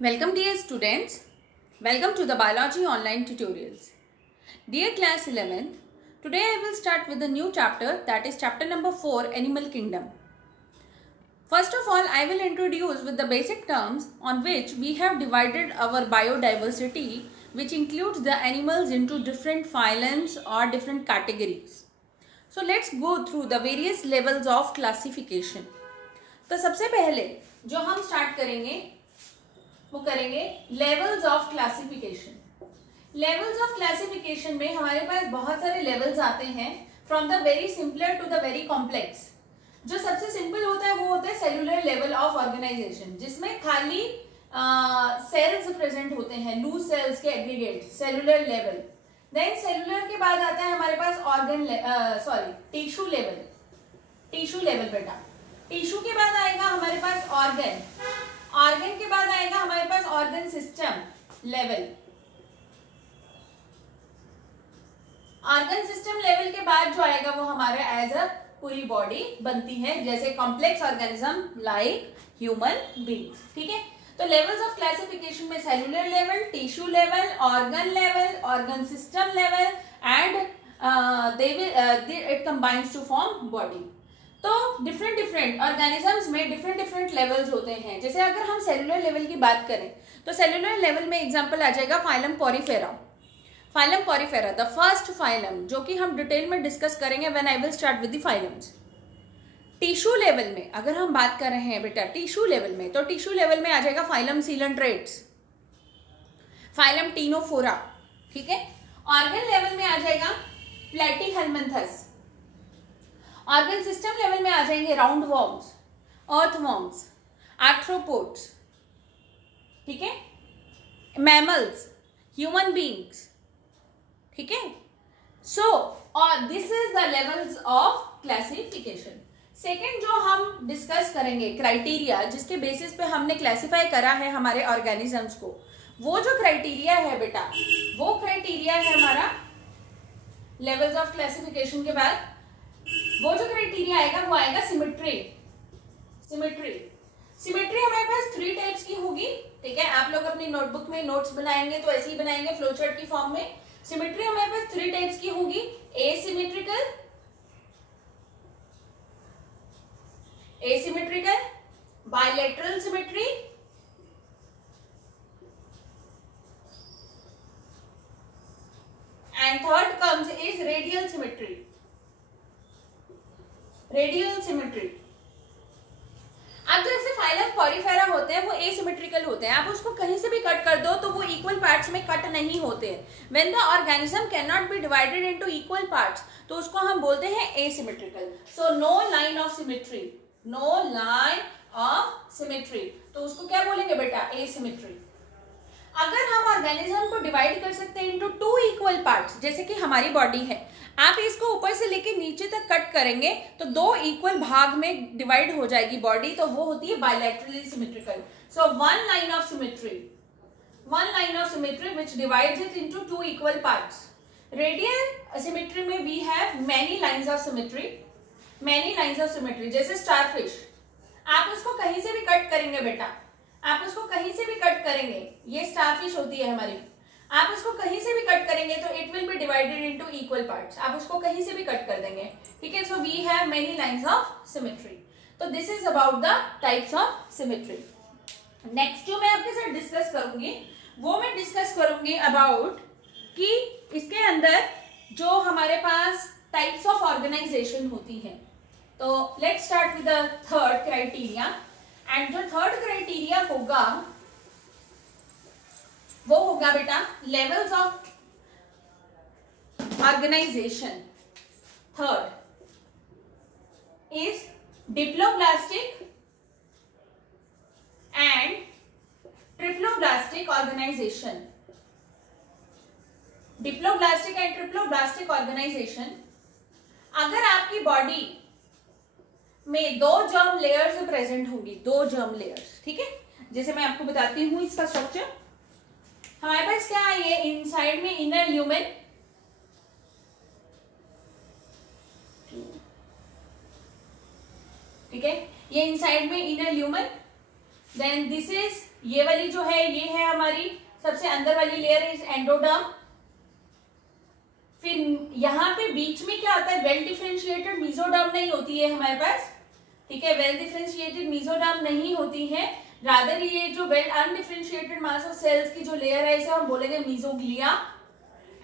Welcome dear students. Welcome to the biology online tutorials. Dear class 11th, today I will start with a new chapter, that is chapter number 4, Animal Kingdom. First of all, I will introduce with the basic terms on which we have divided our biodiversity, which includes the animals into different phylums or different categories. So let's go through the various levels of classification. तो सबसे पहले जो हम start करेंगे वो करेंगे levels of classification. Levels of classification में हमारे पास बहुत सारे लेवल्स आते हैं, from the very simpler to the very complex. जो सबसे सिंपल होता है वो होता है सेलुलर लेवल ऑफ ऑर्गेनाइजेशन, जिसमें खाली सेल्स प्रेजेंट होते हैं, लूज सेल्स के aggregate, cellular level. Then cellular के बाद आता है हमारे पास organ tissue level. Tissue level बेटा, टिश्यू के बाद आएगा हमारे पास ऑर्गन, ऑर्गन के बाद आएगा हमारे पास organ system level. Organ system level के बाद जो आएगा वो हमारे एज अ पूरी बॉडी बनती है, जैसे complex organism like human beings. ठीक है, तो लेवल्स ऑफ क्लासिफिकेशन में cellular level, tissue level, organ system level and it combines to form body. तो डिफरेंट ऑर्गेनिजम्स में डिफरेंट लेवल्स होते हैं। जैसे अगर हम सेलुलर लेवल की बात करें तो सेलुलर लेवल में एग्जांपल आ जाएगा phylum Porifera. Phylum Porifera the first phylum, जो कि हम डिटेल में डिस्कस करेंगे when I will start with the phylums. Tissue level में अगर हम बात कर रहे हैं बेटा टिश्यू लेवल में, तो टिश्यू लेवल में आ जाएगा फाइलम सीलेंट्रेट्स, फाइलम टीनोफोरा। ठीक है, ऑर्गन लेवल में आ जाएगा प्लेटीहेलमिन्थस। ऑर्गन सिस्टम लेवल में आ जाएंगे राउंड वॉर्म्स, अर्थवॉर्म्स, आर्थ्रोपोड्स। ठीक है, मैमल्स, ह्यूमन बीइंग्स। ठीक है, सो और this is the levels of classification. Second जो हम डिस्कस करेंगे क्राइटेरिया, जिसके बेसिस पे हमने क्लासिफाई करा है हमारे ऑर्गेनिजम्स को, वो जो क्राइटेरिया है बेटा, वो क्राइटेरिया है हमारा लेवल्स ऑफ क्लासिफिकेशन के बाद वो जो क्राइटेरिया आएगा वो आएगा सिमेट्री। सिमेट्री हमारे पास 3 टाइप्स की होगी। ठीक है, आप लोग अपनी नोटबुक में नोट्स बनाएंगे तो ऐसे ही बनाएंगे फ्लोचार्ट की फॉर्म में। सिमेट्री हमारे पास 3 टाइप्स की होगी, asymmetrical, bilateral symmetry and third comes is radial symmetry. Radial symmetry. अब जो ऐसे फाइलम पॉरीफेरा होते हैं वो एसिमेट्रिकल होते हैं, आप उसको कहीं से भी कट कर दो तो वो इक्वल पार्ट्स में कट नहीं होते हैं। When the organism can not be divided into equal parts, तो उसको हम बोलते हैं asymmetrical. So no line of symmetry, no line of symmetry, तो उसको क्या बोलेंगे बेटा, एसिमेट्री। अगर हम ऑर्गेनिज्म को डिवाइड कर सकते हैं इनटू 2 इक्वल पार्ट्स, जैसे कि हमारी बॉडी है, आप इसको ऊपर से लेके नीचे तक कट करेंगे तो 2 इक्वल भाग में डिवाइड हो जाएगी बॉडी, तो वो होती है bilaterally symmetrical. So one line of symmetry which divides it into 2 equal parts. Radial symmetry में we have many lines of symmetry, जैसे स्टारफिश, आप उसको कहीं से भी कट करेंगे बेटा, आप उसको कहीं से भी कट करेंगे, ये स्टारफिश होती है हमारी, आप उसको कहीं से भी कट करेंगे तो it will be divided into equal parts, आप उसको कहीं से भी कट कर देंगे। ठीक है, so we have many lines of symmetry. तो this is about the types of symmetry. Next जो मैं आपके साथ डिस्कस करूंगी वो मैं डिस्कस करूंगी अबाउट कि इसके अंदर जो हमारे पास टाइप्स ऑफ ऑर्गेनाइजेशन होती है। तो let's start with the third criteria, and जो थर्ड क्राइटेरिया होगा वो होगा बेटा levels of organisation. Third is diploblastic and triploblastic organisation. Diploblastic and triploblastic organisation, अगर आपकी बॉडी में 2 जर्म लेयर्स प्रेजेंट होंगी, 2 जर्म लेयर्स। ठीक है, जैसे मैं आपको बताती हूं इसका स्ट्रक्चर। हमारे पास क्या है, ये इनसाइड में इनर ल्यूमेन, ठीक है, ये इनसाइड में inner lumen, then this is ये वाली जो है ये है हमारी सबसे अंदर वाली लेयर इज एंडोडर्म। फिर यहाँ पे बीच में क्या आता है, वेल डिफरेंशिएटेड मेसोडर्म नहीं होती है हमारे पास, ठीक है, वेल डिफरेंशिएटेड मेसोडर्म नहीं होती है, रादर ये जो well undifferentiated mass of cells की जो लेयर है इसे हम बोलेंगे मेसोग्लिया।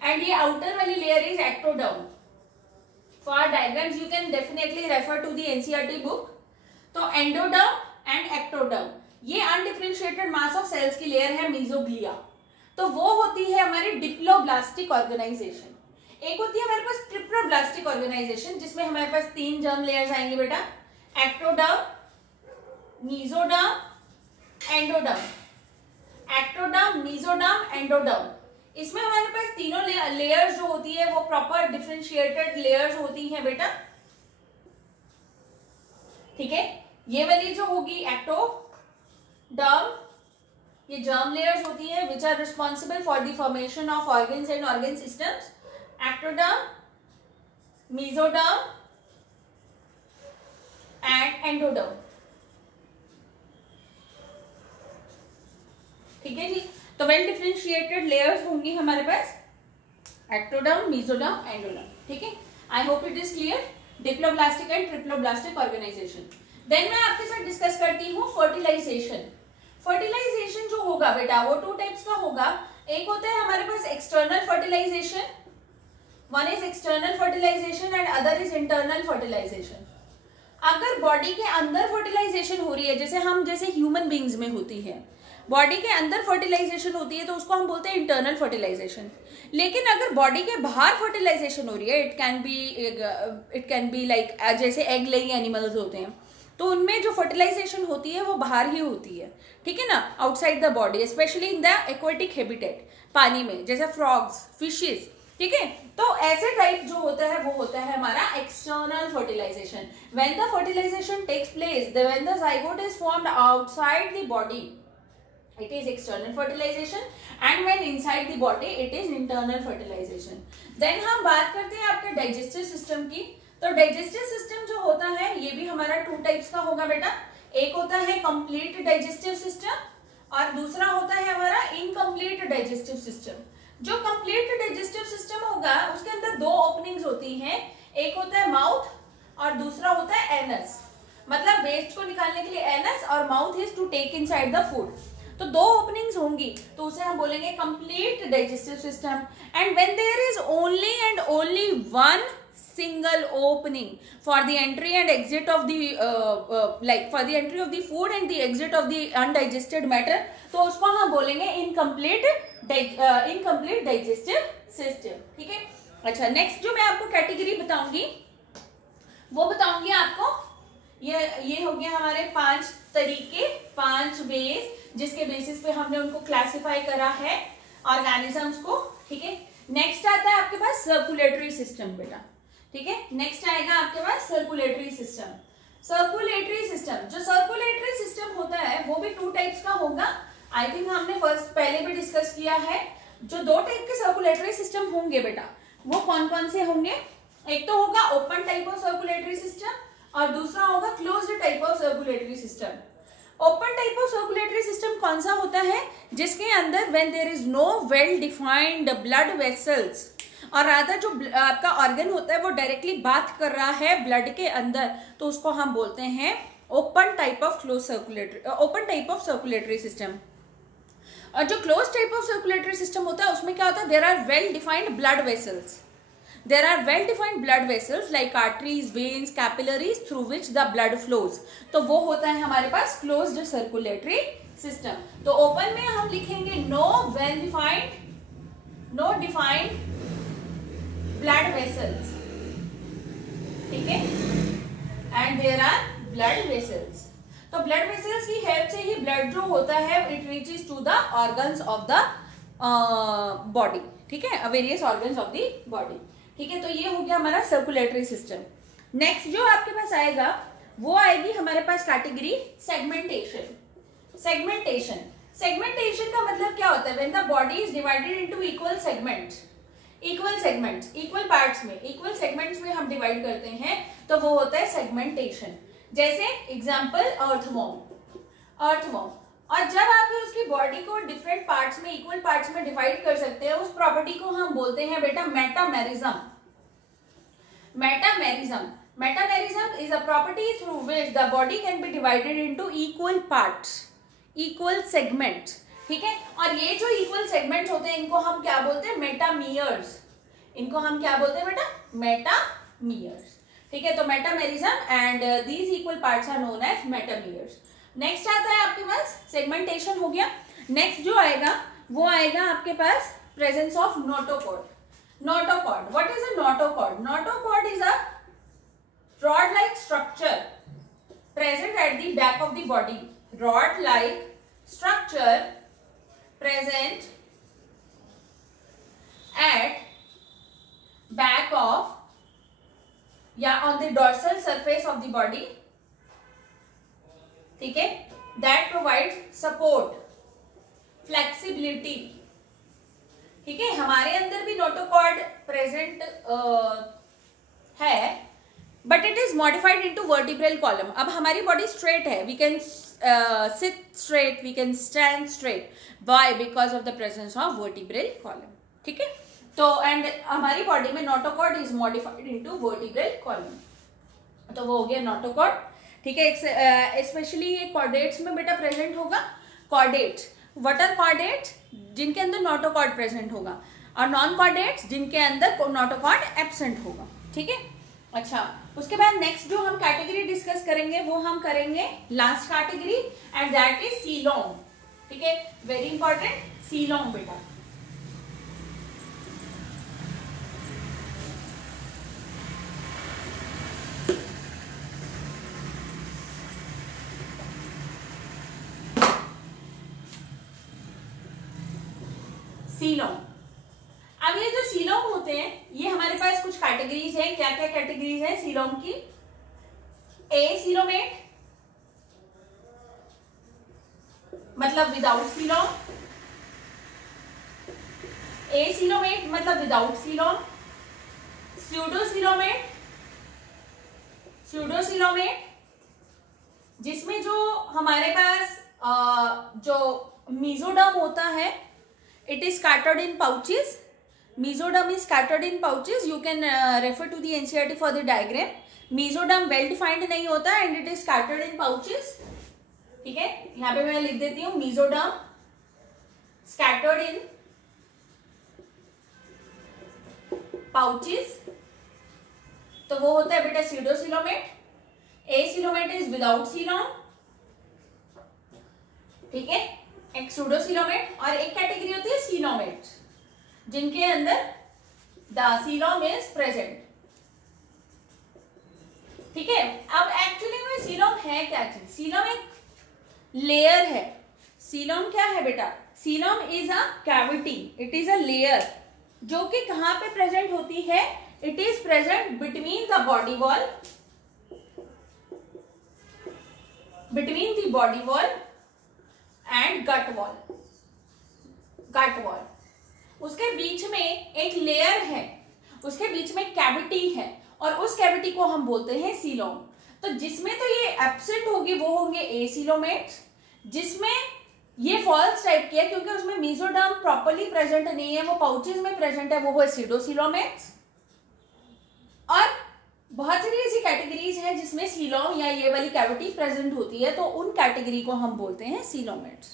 एंड ये आउटर वाली layer is ectoderm. For diagrams you can definitely refer to the NCERT book. तो एंडोडर्म एंड एक्टोडर्म, ये अनडिफरेंशिएटेड मास ऑफ सेल्स की लेयर है मेसोग्लिया। तो वो होती है हमारी डिप्लोब्लास्टिक ऑर्गेनाइजेशन। एक होती है हमारे पास ट्रिप्लोब्लास्टिक ऑर्गेनाइजेशन जिसमें हमारे पास 3 जर्म लेयर्स आएंगे बेटा, ectoderm, mesoderm, endoderm. Ectoderm, mesoderm, endoderm, इसमें हमारे पास तीनों लेयर्स जो होती है वो प्रॉपर डिफरेंशिएटेड लेयर्स होती हैं बेटा, ठीक है। ये वाली जो होगी एक्टोडर्म, ये जर्म लेयर्स होती है which are responsible for the formation of organs and organ systems. Ectoderm, mesoderm and endoderm, ठीक है जी। तो वेल डिफरेंशिएटेड लेयर्स होंगी हमारे पास एक्टोडर्म, मेसोडर्म, एंडोडर्म, ठीक है। I hope it is clear, diploblastic and triploblastic organisation. Then मैं आपके साथ डिस्कस करती हूँ फर्टिलाइजेशन। फर्टिलाइजेशन जो होगा बेटा वो 2 टाइप्स का होगा। एक होता है हमारे पास external fertilisation, one is external fertilisation and other is internal fertilisation. अगर बॉडी के अंदर फर्टिलाइजेशन हो रही है, जैसे ह्यूमन बींग्स में होती है, बॉडी के अंदर फर्टिलाइजेशन होती है तो उसको हम बोलते हैं इंटरनल फर्टिलाइजेशन। लेकिन अगर बॉडी के बाहर फर्टिलाइजेशन हो रही है, इट कैन बी लाइक जैसे एग लेइंग एनिमल्स होते हैं, तो उनमें जो फर्टिलाइजेशन होती है वो बाहर ही होती है, ठीक है ना, outside the body, specially in the aquatic habitat, पानी में, जैसे फ्रॉग्स, फिशेस, ठीक है। तो ऐसे टाइप जो होता है वो होता है हमारा external fertilisation. When the fertilisation takes place, when the zygote is formed outside the body, it is external fertilization, and when inside the body it is internal fertilization. Then हम बात करते हैं आपके डाइजेस्टिव सिस्टम की। तो digestive system जो होता है ये भी हमारा 2 टाइप्स का होगा बेटा। एक होता है कंप्लीट डाइजेस्टिव सिस्टम और दूसरा होता है हमारा इनकम्प्लीट डाइजेस्टिव सिस्टम। जो कंप्लीट डाइजेस्टिव सिस्टम होगा उसके अंदर 2 ओपनिंग्स होती हैं, एक होता है माउथ और दूसरा होता है एनस। मतलब वेस्ट को निकालने के लिए एनस और mouth is to take inside the food. तो 2 ओपनिंग्स होंगी तो उसे हम बोलेंगे complete digestive system. And when there is only and only one single opening for the entry and exit of the for the entry of the food and the exit of the undigested matter, तो उसको हम बोलेंगे incomplete digestive system, ठीक है। अच्छा, next जो मैं आपको कैटेगरी बताऊंगी वो बताऊंगी आपको, ये हो गया हमारे 5 तरीके, 5 वेज जिसके बेसिस पे हमने उनको क्लासिफाई करा है ऑर्गेनिजम्स को, ठीक है। नेक्स्ट आता है आपके पास सर्कुलेटरी सिस्टम बेटा, ठीक है। नेक्स्ट आएगा आपके पास सर्कुलेटरी सिस्टम। सर्कुलेटरी सिस्टम, जो सर्कुलेटरी सिस्टम होता है वो भी 2 टाइप्स का होगा। आई थिंक हमने पहले भी डिस्कस किया है। जो 2 टाइप के सर्कुलेटरी सिस्टम होंगे बेटा वो कौन कौन से होंगे, एक तो होगा open type of circulatory system और दूसरा होगा closed type of circulatory system. Open type of circulatory system कौन सा होता है, जिसके अंदर when there is no well defined blood vessels, और रादर जो आपका ऑर्गन होता है वो डायरेक्टली बात कर रहा है ब्लड के अंदर, तो उसको हम बोलते हैं open type of circulatory system. और जो close type of circulatory system होता है उसमें क्या होता है, there are well defined blood vessels, there are well defined blood vessels like arteries, veins, capillaries through which the blood flows, तो वो होता है हमारे पास closed circulatory system। तो open में हम लिखेंगे no defined blood vessels, ठीक है, and there are blood vessels। तो blood vessels की हेल्प से ही blood जो होता है it reaches to the organs of the body, ठीक है, various organs of the body, ठीक है। तो ये हो गया हमारा सर्कुलेटरी सिस्टम। नेक्स्ट जो आपके पास आएगा वो आएगी हमारे पास कैटेगरी सेगमेंटेशन। सेगमेंटेशन का मतलब क्या होता है, when the body is divided into equal segments, equal parts में, इक्वल सेगमेंट्स में हम डिवाइड करते हैं तो वो होता है सेगमेंटेशन। जैसे एग्जांपल अर्थवॉर्म और जब आप उसकी बॉडी को डिफरेंट पार्ट्स में, इक्वल पार्ट्स में डिवाइड कर सकते हैं, उस प्रॉपर्टी को हम बोलते हैं बेटा metamerism. Metamerism, metamerism is a property through which the body can be divided into equal parts, equal segments, ठीक है। और ये जो इक्वल सेगमेंट्स होते हैं इनको हम क्या बोलते हैं? मेटामियर्स। इनको हम क्या बोलते हैं बेटा? मेटामियर्स, ठीक है। तो metamerism and these equal parts are known as metameres. Next आता है आपके पास सेगमेंटेशन हो गया। नेक्स्ट जो आएगा वो आएगा आपके पास presence of notochord. Notochord, what is a notochord? Notochord is a rod like structure present at the back of the body. Rod like structure present at back of या on the dorsal surface of the body, ठीक है। That provides support, flexibility, ठीक है। हमारे अंदर भी notochord present है, but it is modified into vertebral column. अब हमारी बॉडी स्ट्रेट है, we can sit straight, we can stand straight, why? Because of the presence of vertebral column, ठीक है। तो एंड हमारी बॉडी में notochord is modified into vertebral column, तो वो हो गया नोटोकॉर्ड, ठीक है। स्पेशली ये कॉर्डेट्स में बेटा प्रेजेंट होगा। Chordates, what are chordates? जिनके अंदर नोटोकॉर्ड प्रेजेंट होगा, और नॉन कॉर्डेट्स जिनके अंदर नोटोकॉर्ड एब्सेंट होगा, ठीक है। अच्छा, उसके बाद नेक्स्ट जो हम कैटेगरी डिस्कस करेंगे वो हम करेंगे last category, and that is coelom, ठीक है। वेरी इंपॉर्टेंट, सीलोम बेटा। सीलोम, अब ये जो सीलोम होते हैं ये हमारे पास कुछ कैटेगरीज हैं। क्या क्या कैटेगरीज हैं सीलोम की? ए सीलोमेट, मतलब विदाउट सीलोम। ए सीलोमेट मतलब विदाउट सीलोम। स्यूडोसीलोमेट, स्यूडोसीलोमेट जिसमें जो हमारे पास जो मेसोडर्म होता है, it is scattered in pouches. Mesoderm is scattered in pouches. You can refer to the NCERT for the diagram. Mesoderm well defined नहीं होता and it is scattered in pouches. ठीक है, यहाँ पे मैं लिख देती हूँ mesoderm scattered in pouches. तो वो होता है बेटा pseudocoelomate. Acoelomate is without coelom. ठीक है, एक सूडोसीलोमेट, और एक कैटेगरी होती है सीलोमेट जिनके अंदर द सीलोम इज प्रेजेंट, ठीक है। अब एक्चुअली में सीलोम है क्या चीज? सीलोम एक लेयर है। सीलोम क्या है बेटा? Coelom is a cavity, it is a layer जो कि कहां पे प्रेजेंट होती है? It is present between the body wall, between the body wall and gut wall. Gut wall, उसके बीच में एक लेयर है, उसके बीच में कैविटी है, और उस कैविटी को हम बोलते हैं सीलोम। तो जिसमें तो ये एब्सेंट होगी वो होंगे एसीलोमेट्स, जिसमें ये फॉल्स टाइप की है क्योंकि उसमें मेसोडर्म प्रॉपर्ली प्रेजेंट नहीं है, वो पाउचेस में प्रेजेंट है, वो है सीडोसीलोमेट्स। और बहुत सारी ऐसी कैटेगरीज हैं जिसमें सीलोम या ये वाली कैविटी प्रेजेंट होती है, तो उन कैटेगरी को हम बोलते हैं coelomates.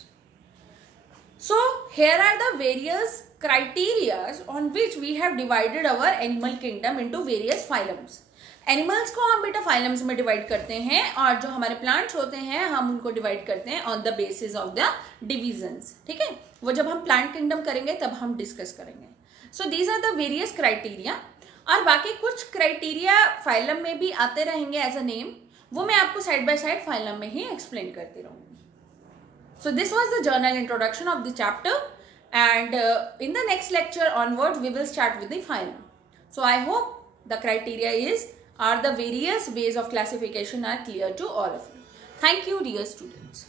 So here are the various criterias on which we have divided our animal kingdom into various phylums. Animals को हम बेटा फाइलम्स में डिवाइड करते हैं, और जो हमारे प्लांट्स होते हैं हम उनको डिवाइड करते हैं on the basis of the divisions, ठीक है। वो जब हम प्लांट किंगडम करेंगे तब हम डिस्कस करेंगे। So these are the various criteria, और बाकी कुछ क्राइटेरिया फाइलम में भी आते रहेंगे एज अ नेम, वो मैं आपको साइड बाय साइड फाइलम में ही एक्सप्लेन करती रहूंगी। So this was the journal introduction of the chapter, and in the next lecture onwards we will start with the phylum. So I hope the criteria are the various ways of classification are clear to all of you. Thank you dear students.